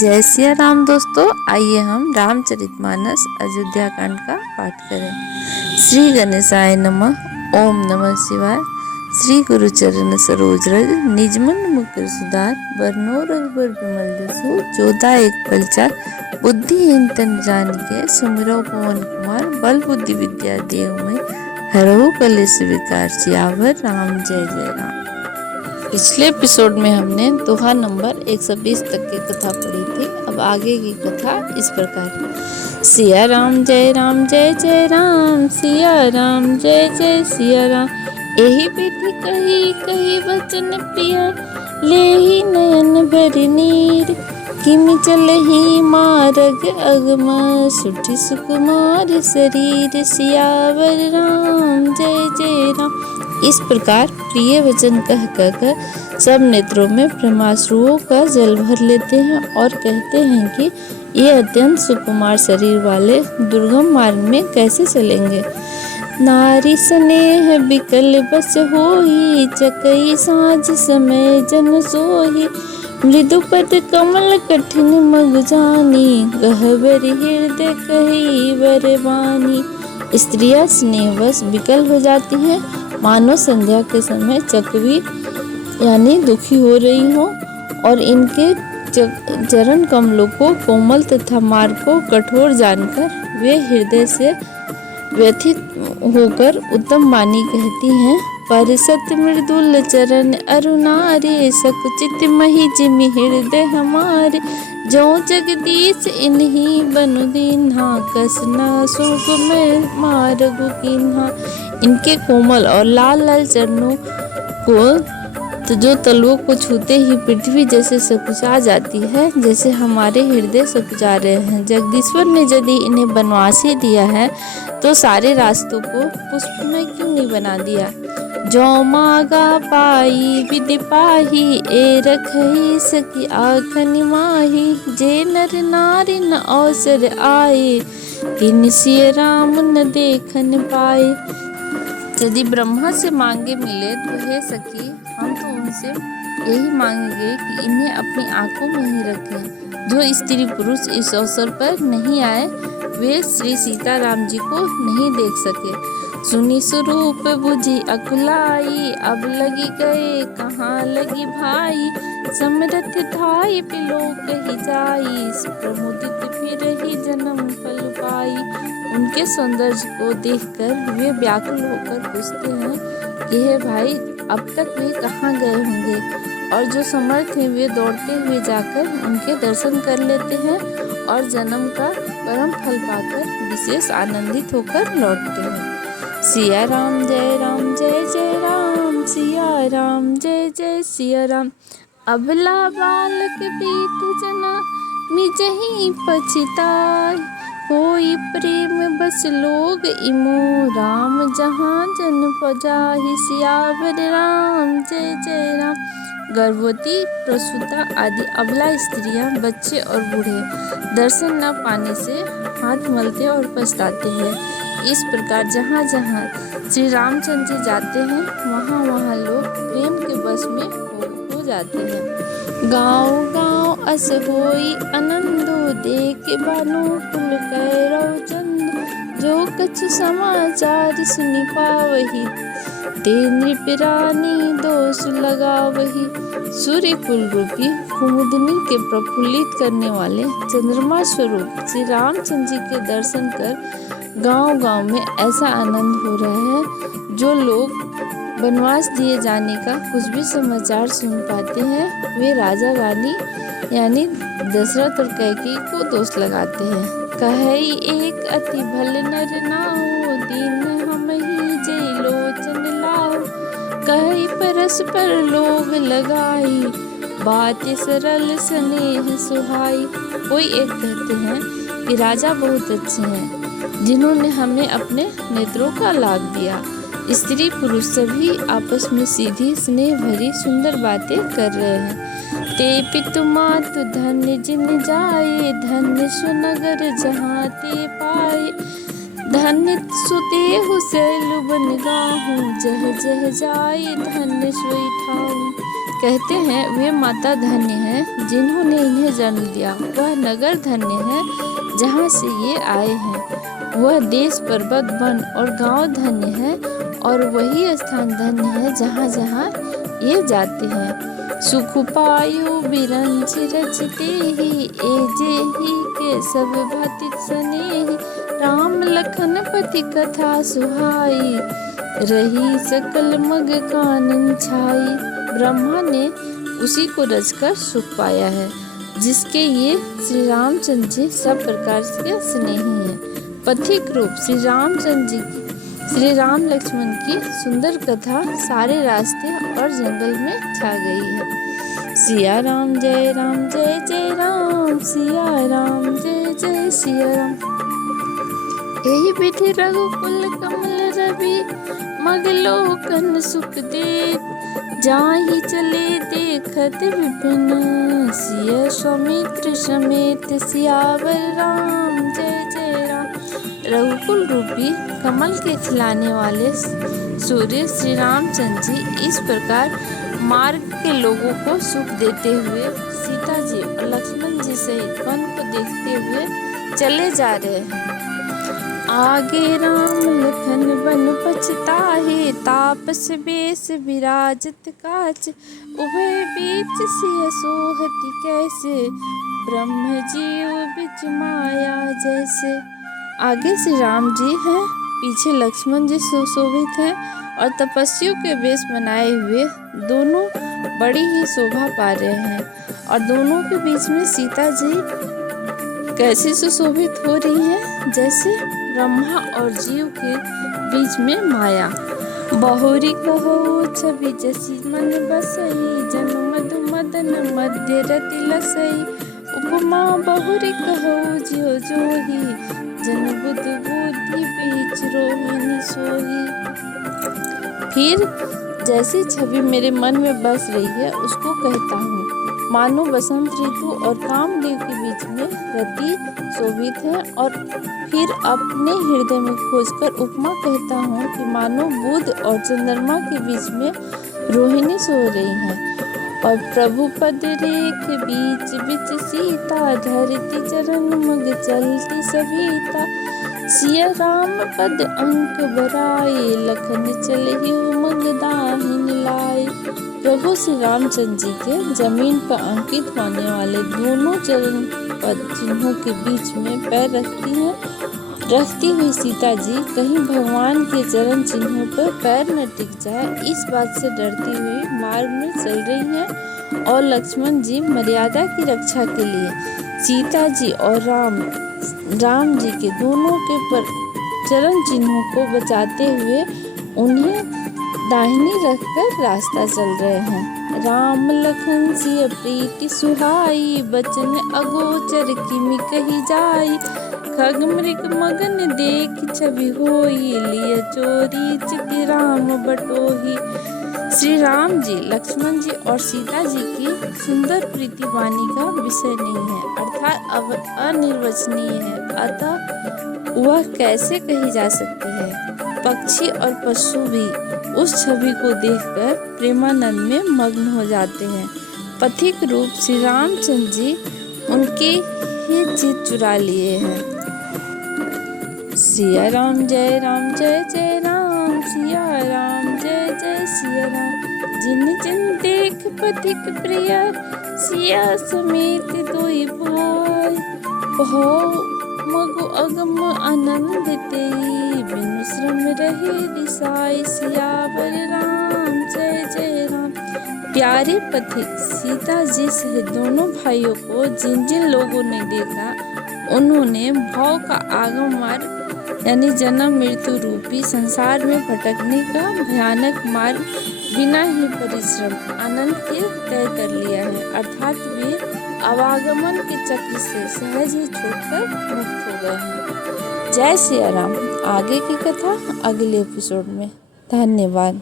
जय सिया राम दोस्तों, आइए हम रामचरितमानस अयोध्या कांड का पाठ करें। श्री गणेशाय नमः। ओम नमः शिवाय। श्री गुरुचरण सरोज रज निजमन मुकुर सुधार बरनो रघुबर विमल जसु जोधा एक पलचार बुद्धिहीन तन जानिके सुमिरो पवन कुमार बल बुद्धि विद्या देव में हरहु कलेश विकार सियावर राम जय जय राम। पिछले एपिसोड में हमने दोहा नंबर 120 तक की कथा पढ़ी थी। अब आगे की कथा इस प्रकार। सिया राम जय राम सिया राम जय सिया राम। एही विधि कही कही वचन प्रिय ले ही नयन भर नीर किमि चलहि मार्ग अगम सुठि सुकुमार शरीर सियावर राम जय राम। इस प्रकार प्रिय वचन कह कर सब नेत्रों में प्रेमाश्रुओं का जल भर लेते हैं और कहते हैं कि ये अत्यंत सुकुमार शरीर वाले दुर्गम मार्ग में कैसे चलेंगे। नारी स्नेह बिकल बस होई चकई साँझ समय जन सोही मृदुपद कमल कठिन मग जानी गहबर हृदय कही वरवानी। स्त्रियां स्नेहवश विकल हो जाती हैं, मानो संध्या के समय चकवी यानी दुखी हो रही हो और इनके चरण कमलों को कोमल तथा मार्ग को कठोर जानकर वे हृदय से व्यथित होकर उत्तम वाणी कहती हैं। परिसत मृदुल चरण अरुणारे सकुचित मही जिमि हृदय हमारे जो जगदीश इन्हीं बनु दीन्हा कसना सुख में मारगु कीन्हा। इनके कोमल और लाल लाल चरणों को जो तलवों को छूते ही पृथ्वी जैसे सकुचा जाती है, जैसे हमारे हृदय सकुचा रहे हैं। जगदीश्वर ने यदि इन्हें बनवासी दिया है तो सारे रास्तों को पुष्पमय क्यों नहीं बना दिया। जो मागा पाई विधि पाही ए रखही सकी आखनि माही जे नर नारी न अवसर आए किन सिय राम न देखन पाए। यदि ब्रह्मा से मांगे मिले तो हे सखी, हम तो उनसे यही मांगेंगे कि इन्हें अपनी आंखों में ही रखें। जो स्त्री पुरुष इस अवसर पर नहीं आए वे श्री सीताराम जी को नहीं देख सके। सुनी स्वरूप बुझी अकुलाई अब लगी गए कहाँ लगी भाई समरथ धाई पिलो कही जाई प्रमुदित फिर ही जन्म फल पाई। उनके सौंदर्य को देखकर वे व्याकुल होकर पूछते हैं कि हे भाई, अब तक वे कहाँ गए होंगे। और जो समर्थ हैं वे दौड़ते हुए जाकर उनके दर्शन कर लेते हैं और जन्म का परम फल पाकर विशेष आनंदित होकर लौटते हैं। सिया राम जय राम सिया राम जय सिया राम। अबला बालक बीत जना मिजहि पछिताई कोई प्रेम बस लोग इमो राम जहाँ जन पजाहि सियावर राम जय राम। गर्भवती प्रसूता आदि अबला स्त्रियां, बच्चे और बूढ़े दर्शन न पाने से हाथ मलते और पछताते हैं। इस प्रकार जहाँ जहाँ श्री रामचंद्र जी जाते हैं वहाँ वहाँ लोग प्रेम के बस में हो जाते हैं। गाँव गाँव अस होई आनंदो देख बानो कुल कैरव चंद जो कछ समाचार सुनि पावही ते नृपरानी दोष लगावही। सूर्य कुल रूपी कुमुदनी के प्रफुल्लित करने वाले चंद्रमा स्वरूप श्री रामचंद्र जी के दर्शन कर गांव गांव में ऐसा आनंद हो रहा है। जो लोग वनवास दिए जाने का कुछ भी समाचार सुन पाते हैं वे राजा रानी यानी दशरथ और कैकेयी को दोष लगाते हैं। कहई एक अति भल नर नाऊ दीन हम ही जय लोचन लाओ कहई परस्पर लोग लगाई बात सरल स्नेह सुहाई। कोई एक कहते हैं कि राजा बहुत अच्छे हैं जिन्होंने हमें अपने नेत्रों का लाभ दिया। स्त्री पुरुष सभी आपस में सीधी स्नेह भरी सुंदर बातें कर रहे हैं। ते पितु मातु धन्य जिन जाए धन्य सुनगर जहाँ ते पाए धन्य सुतेहु सैलु बन गाहूँ जह जह जाए धन्य सोई ठाऊँ। कहते हैं वे माता धन्य है जिन्होंने इन्हें जन्म दिया, वह नगर धन्य है जहाँ से ये आए हैं, वह देश पर्वत वन और गांव धन्य है और वही स्थान धन्य है जहाँ जहाँ ये जाते हैं। सुख पायो बिरंच रचते ही एजे ही के सब भाति स्नेही, राम लखन पति कथा सुहाई, रही सकल मग कानन छाई। ब्रह्मा ने उसी को रचकर सुख पाया है जिसके ये श्री रामचंद्र जी सब प्रकार से स्नेही हैं। पथिक रूप श्री रामचंद्र जी की श्री राम लक्ष्मण की सुंदर कथा सारे रास्ते और जंगल में छा गई है। सिया राम जय राम सिया राम जय सिया राम। यही विधि रघुकुल कमल रवि मगलोकन सुख देव, जाहि चले देखत विपिन, सिया सौमित्र समेत सियावर राम जय राम। रघुकुल रूपी कमल के खिलाने वाले सूर्य श्री रामचंद्र जी इस प्रकार मार्ग के लोगों को सुख देते हुए सीता जी और लक्ष्मण जी सहित वन को देखते हुए चले जा रहे हैं। आगे राम लखन वन पछताहे, तापस बेस विराजत काज, उभय बीच सिय सोहति कैसे, ब्रह्म जीव बिच माया जैसे। आगे श्री राम जी हैं, पीछे लक्ष्मण जी सुशोभित हैं और तपस्वियों के वेश बनाए हुए दोनों बड़ी ही शोभा पा रहे हैं और दोनों के बीच में सीता जी कैसे सुशोभित हो रही हैं जैसे ब्रह्मा और जीव के बीच में माया। बहुरी कहो छवि जसी मन बसई, जन मधु मदन मध्य रति लसई, उपमा बहुरी कहो जियो जोही, जन बुध बुद्धि बीच रोहिणी सोही। फिर जैसी छवि मेरे मन में बस रही है उसको कहता हूँ, मानो बसंत ऋतु और कामदेव के बीच में रति शोभित है। और फिर अपने हृदय में खोजकर उपमा कहता हूँ कि मानो बुध और चंद्रमा के बीच में रोहिणी सो रही हैं। और प्रभु पद रेख बीच बिच सीता, धरती चरण मग चलती सविता, सिया राम पद अंक बराए, लखन चलहि उमंग दाहिन लाए। प्रभु श्री रामचंद्र जी के जमीन पर अंकित होने वाले दोनों चरण पद चिन्हों के बीच में पैर रखती हुई सीता जी कहीं भगवान के चरण चिन्हों पर पैर न टिक जाए इस बात से डरती हुई मार्ग में चल रही हैं। और लक्ष्मण जी मर्यादा की रक्षा के लिए सीता जी और राम जी के दोनों के चरण चिन्हों को बचाते हुए उन्हें दाहिनी रखकर रास्ता चल रहे हैं। राम लखन सिय प्रीति सुहाई, बचन अगोचर किमि कही जाई, खग मृग मगन देख छवि होई, लिय चोरी चिति राम बटोही। श्री राम जी, लक्ष्मण जी और सीता जी की सुंदर प्रीति वाणी का विषय नहीं है, अर्थात अनिर्वचनीय है, अतः वह कैसे कही जा सकती है। पक्षी और पशु भी उस छवि को देखकर प्रेमानंद में मग्न हो जाते हैं। पथिक रूप श्री रामचंद्र जी उनकी ही चित चुरा लिए हैं। सिया राम जय राम सिया राम जय सिया राम। जिन जिन देख पथिक प्रिय, सिया समेत दोई भाई, बहु मगु अगम आनंद तेई, बिनु श्रम रहे दिसाई, सियावर राम जय राम। प्यारे पथिक सीता जी सहित दोनों भाइयों को जिन जिन लोगों ने देखा उन्होंने भव का आगम मार्ग यानी जन्म मृत्यु रूपी संसार में भटकने का भयानक मार्ग बिना ही परिश्रम आनंद के तय कर लिया है, अर्थात वे आवागमन के चक्र से सहज ही छूटकर मुक्त हो गए हैं। जय सिया राम। आगे की कथा अगले एपिसोड में। धन्यवाद।